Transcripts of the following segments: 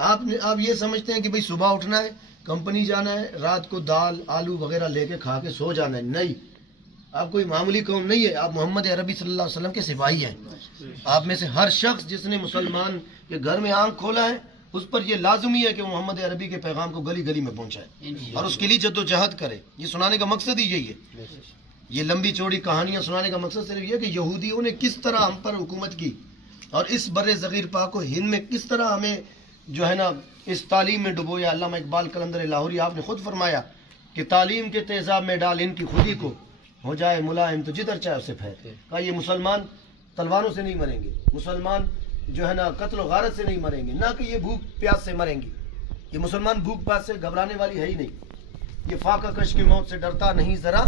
آپ یہ سمجھتے ہیں کہ بھئی صبح اٹھنا ہے، کمپنی جانا ہے، رات کو دال آلو وغیرہ لے کے کھا کے سو جانا ہے. نہیں، آپ کوئی معمولی قوم نہیں ہے، آپ محمد عربی صلی اللہ علیہ وسلم کے سپاہی ہیں. آپ میں سے ہر شخص جس نے مسلمان کے گھر میں آنکھ کھولا ہے اس پر یہ لازمی ہے کہ وہ محمد عربی کے پیغام کو گلی گلی میں پہنچائے اور اس کے لیے جد و جہد کرے. یہ سنانے کا مقصد ہی یہی ہے. یہ لمبی چوڑی کہانیاں سنانے کا مقصد صرف یہ ہے کہ یہودیوں نے کس طرح ہم پر حکومت کی اور اس بر صغیر پاک و ہند میں کس طرح ہمیں جو ہے نا اس تعلیم میں ڈبویا. علامہ اقبال قلندر لاہوری آپ نے خود فرمایا کہ تعلیم کے تیزاب میں ڈال ان کی خودی کو، ہو جائے ملائم تو جدھر چاہے اسے پھیر. کہا یہ مسلمان تلواروں سے نہیں مریں گے، مسلمان جو ہے نا قتل و غارت سے نہیں مریں گے، نہ کہ یہ بھوک پیاس سے مریں گے. یہ مسلمان بھوک پیاس سے گھبرانے والی ہے ہی نہیں. یہ فاقہ کش کی موت سے ڈرتا نہیں ذرا،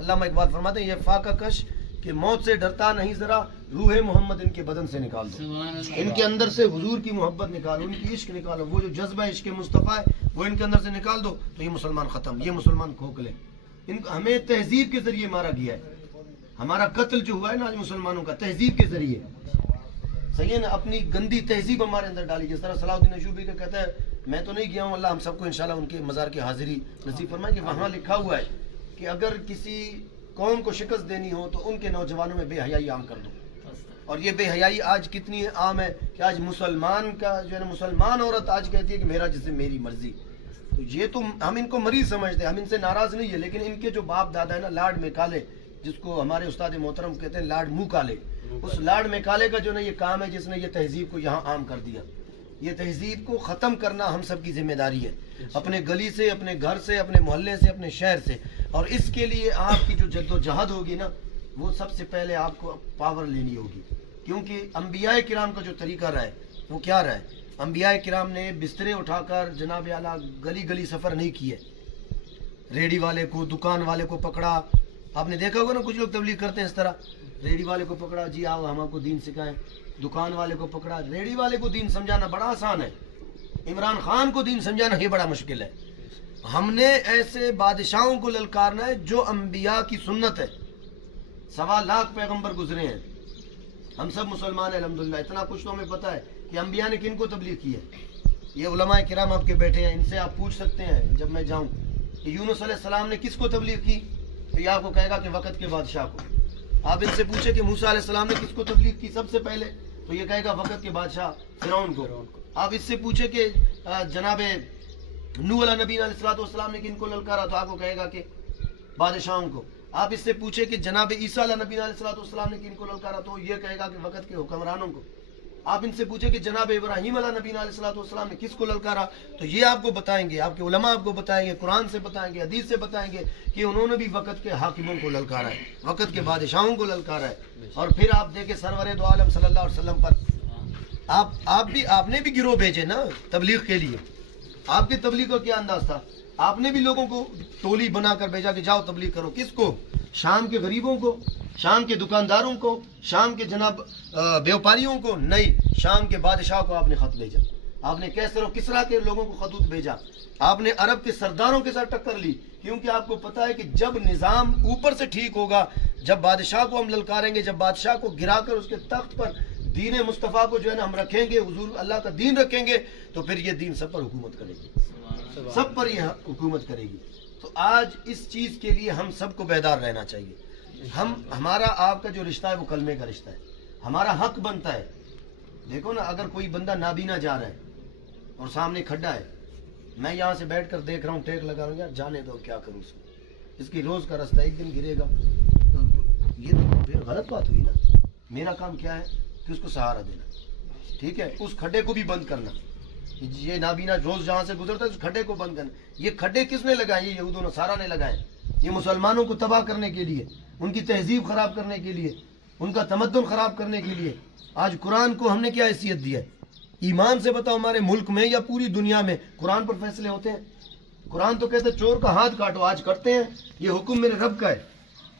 علامہ اقبال فرماتے ہیں یہ فاقہ کش کہ موت سے ڈرتا نہیں ذرا، روح محمد ان کے بدن سے نکال دو. ان کے اندر سے حضور کی محبت نکالو، ان کی عشق نکالو، وہ جو جذبہ عشق مصطفیٰ ہے وہ ان کے اندر سے نکال دو تو یہ مسلمان ختم، یہ مسلمان کھوکھلے. ہمیں تہذیب کے ذریعے مارا گیا ہے. ہمارا قتل جو ہوا ہے نا آج مسلمانوں کا تہذیب کے ذریعے، صحیح ہے نا، اپنی گندی تہذیب ہمارے اندر ڈالی. جس طرح صلاح الدین ایوبی کا کہتا ہے میں تو نہیں گیا ہوں، اللہ ہم سب کو انشاءاللہ ان کے مزار کی حاضری نصیب فرمائے، کہ وہاں لکھا ہوا ہے کہ اگر کسی قوم کو شکست دینی ہو تو ان کے نوجوانوں میں بے حیائی عام کر دو. اور یہ بے حیائی آج کتنی عام ہے کہ آج مسلمان کا جو ہے نا مسلمان عورت آج کہتی ہے کہ میرا جسم میری مرضی. تو یہ تو ہم ان کو مریض سمجھتے ہیں، ہم ان سے ناراض نہیں ہے، لیکن ان کے جو باپ دادا ہے نا لاڈ میں کالے، جس کو ہمارے استاد محترم کہتے ہیں لاڈ منہ کالے، اس لاڈ میں کالے کا جو نا یہ کام ہے جس نے یہ تہذیب کو یہاں عام کر دیا. یہ تہذیب کو ختم کرنا ہم سب کی ذمہ داری ہے، اپنے گلی سے، اپنے گھر سے، اپنے محلے سے، اپنے شہر سے. اور اس کے لیے آپ کی جو جد و جہد ہوگی نا وہ سب سے پہلے آپ کو پاور لینی ہوگی. کیونکہ انبیاء کرام کا جو طریقہ رہا ہے وہ کیا رہا ہے؟ انبیاء کرام نے بسترے اٹھا کر جناب اعلیٰ گلی گلی سفر نہیں کیے. ریڑی والے کو، دکان والے کو پکڑا. آپ نے دیکھا ہوگا نا کچھ لوگ تبلیغ کرتے ہیں اس طرح، ریڑی والے کو پکڑا، جی آؤ ہم آپ کو دین سکھائیں. دکان والے کو پکڑا. ریڑی والے کو دین سمجھانا بڑا آسان ہے، عمران خان کو دین سمجھانا یہ بڑا مشکل ہے. ہم نے ایسے بادشاہوں کو للکارنا ہے جو انبیاء کی سنت ہے. 1.25 لاکھ پیغمبر گزرے ہیں، ہم سب مسلمان ہیں الحمدللہ. اتنا کچھ تو ہمیں پتہ ہے کہ انبیاء نے کن کو تبلیغ کی ہے. یہ علماء کرام آپ کے بیٹھے ہیں، ان سے آپ پوچھ سکتے ہیں جب میں جاؤں کہ یونس علیہ السلام نے کس کو تبلیغ کی، تو یہ آپ کو کہے گا کہ وقت کے بادشاہ کو. آپ ان سے پوچھیں کہ موسیٰ علیہ السلام نے کس کو تبلیغ کی سب سے پہلے، تو یہ کہے گا وقت کے بادشاہ فرعون کو. آپ اس سے پوچھیں کہ جناب نوح علیہ نبی علیہ السلام نے کن کو للکارا، تو آپ کو کہے گا کہ بادشاہوں کو. آپ اس سے پوچھیں کہ جناب عیسیٰ علیہ نبی علیہ السلام نے کن کو للکارا، تو یہ کہے گا کہ وقت کے حکمرانوں کو. آپ ان سے پوچھیں کہ جناب ابراہیم علیہ نبی علیہ السلام نے کس کو للکارا، تو یہ آپ کو بتائیں گے، آپ کے علماء آپ کو بتائیں گے، قرآن سے بتائیں گے، حدیث سے بتائیں گے کہ انہوں نے بھی وقت کے حاکموں کو للکارا ہے، وقت کے بادشاہوں کو للکارا ہے. اور پھر آپ دیکھیں سرور دو عالم صلی اللہ علیہ وسلم پر آپ نے بھی گروہ بھیجے نا تبلیغ کے لیے. آپ کی تبلیغ کا کیا انداز تھا؟ آپ نے بھی لوگوں کو ٹولی بنا کر بھیجا کہ جاؤ تبلیغ کرو. کس کو؟ شام کے غریبوں کو، شام کے دکانداروں کو، شام کے جناب بیوپاریوں کو نہیں، شام کے بادشاہ کو آپ نے خط بھیجا. آپ نے کیسر و کسرا کے لوگوں کو خطوط بھیجا. آپ نے عرب کے سرداروں کے ساتھ ٹکر لی، کیونکہ آپ کو پتا ہے کہ جب نظام اوپر سے ٹھیک ہوگا، جب بادشاہ کو ہم للکاریں گے، جب بادشاہ کو گرا کر اس کے تخت پر دین مصطفیٰ کو جو ہے نا ہم رکھیں گے، حضور اللہ کا دین رکھیں گے، تو پھر یہ دین سب پر حکومت کرے گی، سب پر یہ حکومت کرے گی. تو آج اس چیز کے لیے ہم سب کو بیدار رہنا چاہیے. ہمارا آپ کا جو رشتہ ہے وہ کلمے کا رشتہ ہے، ہمارا حق بنتا ہے. دیکھو نا، اگر کوئی بندہ نابینا جا رہا ہے اور سامنے کھڈا ہے، میں یہاں سے بیٹھ کر دیکھ رہا ہوں، ٹیک لگا رہا ہوں، یار جانے دو، کیا کروں اس کو، اس کی روز کا رستہ ایک دن گرے گا، تو یہ تو پھر غلط بات ہوئی نا. میرا کام کیا ہے کہ اس کو سہارا دینا، ٹھیک ہے، اس کھڈے کو بھی بند کرنا. یہ نابینا روز جہاں سے گزرتا ہے اس کھڈے کو بند کرنا. یہ کھڈے کس نے لگائے؟ یہ یہود و نصارہ نے لگائے. یہ مسلمانوں کو تباہ کرنے کے لیے، ان کی تہذیب خراب کرنے کے لیے، ان کا تمدن خراب کرنے کے لیے. آج قرآن کو ہم نے کیا حیثیت دی ہے؟ ایمان سے بتاؤ، ہمارے ملک میں یا پوری دنیا میں قرآن پر فیصلے ہوتے ہیں؟ قرآن تو کہتا ہے چور کا ہاتھ کاٹو، آج کرتے ہیں، یہ حکم میرے رب کا ہے.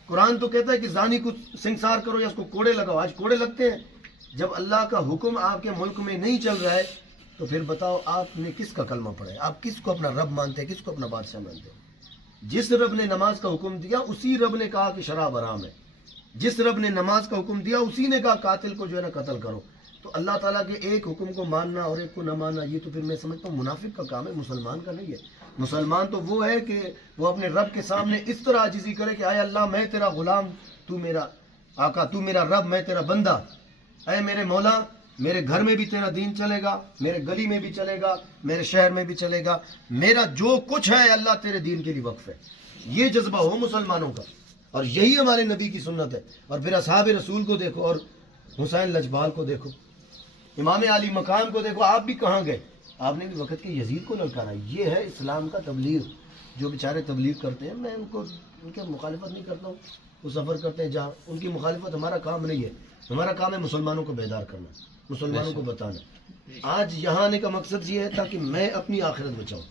قرآن تو کہتا ہے کہ زانی کو سنسار کرو یا اس کو کوڑے لگاؤ، آج کوڑے لگتے ہیں. جب اللہ کا حکم آپ کے ملک میں نہیں چل رہا ہے تو پھر بتاؤ آپ نے کس کا کلمہ پڑھا ہے؟ آپ کس کو اپنا رب مانتے ہیں، کس کو اپنا بادشاہ مانتے ہیں؟ جس رب نے نماز کا حکم دیا اسی رب نے کہا کہ شراب حرام ہے. جس رب نے نماز کا حکم دیا اسی نے کہا قاتل کو جو ہے نا قتل کرو. تو اللہ تعالیٰ کے ایک حکم کو ماننا اور ایک کو نہ ماننا یہ تو پھر میں سمجھتا ہوں منافق کا کام ہے، مسلمان کا نہیں ہے. مسلمان تو وہ ہے کہ وہ اپنے رب کے سامنے اس طرح عاجزی کرے کہ اے اللہ میں تیرا غلام، تو میرا آقا، تو میرا رب، میں تیرا بندہ. اے میرے مولا، میرے گھر میں بھی تیرا دین چلے گا، میرے گلی میں بھی چلے گا، میرے شہر میں بھی چلے گا، میرا جو کچھ ہے اللہ تیرے دین کے لیے وقف ہے. یہ جذبہ ہو مسلمانوں کا، اور یہی ہمارے نبی کی سنت ہے. اور پھر اصحاب رسول کو دیکھو، اور حسین لجبال کو دیکھو، امام علی مقام کو دیکھو. آپ بھی کہاں گئے؟ آپ نے بھی وقت کے یزید کو للکارا. یہ ہے اسلام کا تبلیغ. جو بیچارے تبلیغ کرتے ہیں، میں ان کے مخالفت نہیں کرتا ہوں، وہ سفر کرتے ہیں جہاں، ان کی مخالفت ہمارا کام نہیں ہے. ہمارا کام ہے مسلمانوں کو بیدار کرنا، مسلمانوں کو بتانا. آج یہاں آنے کا مقصد یہ ہے تاکہ میں اپنی آخرت بچاؤں.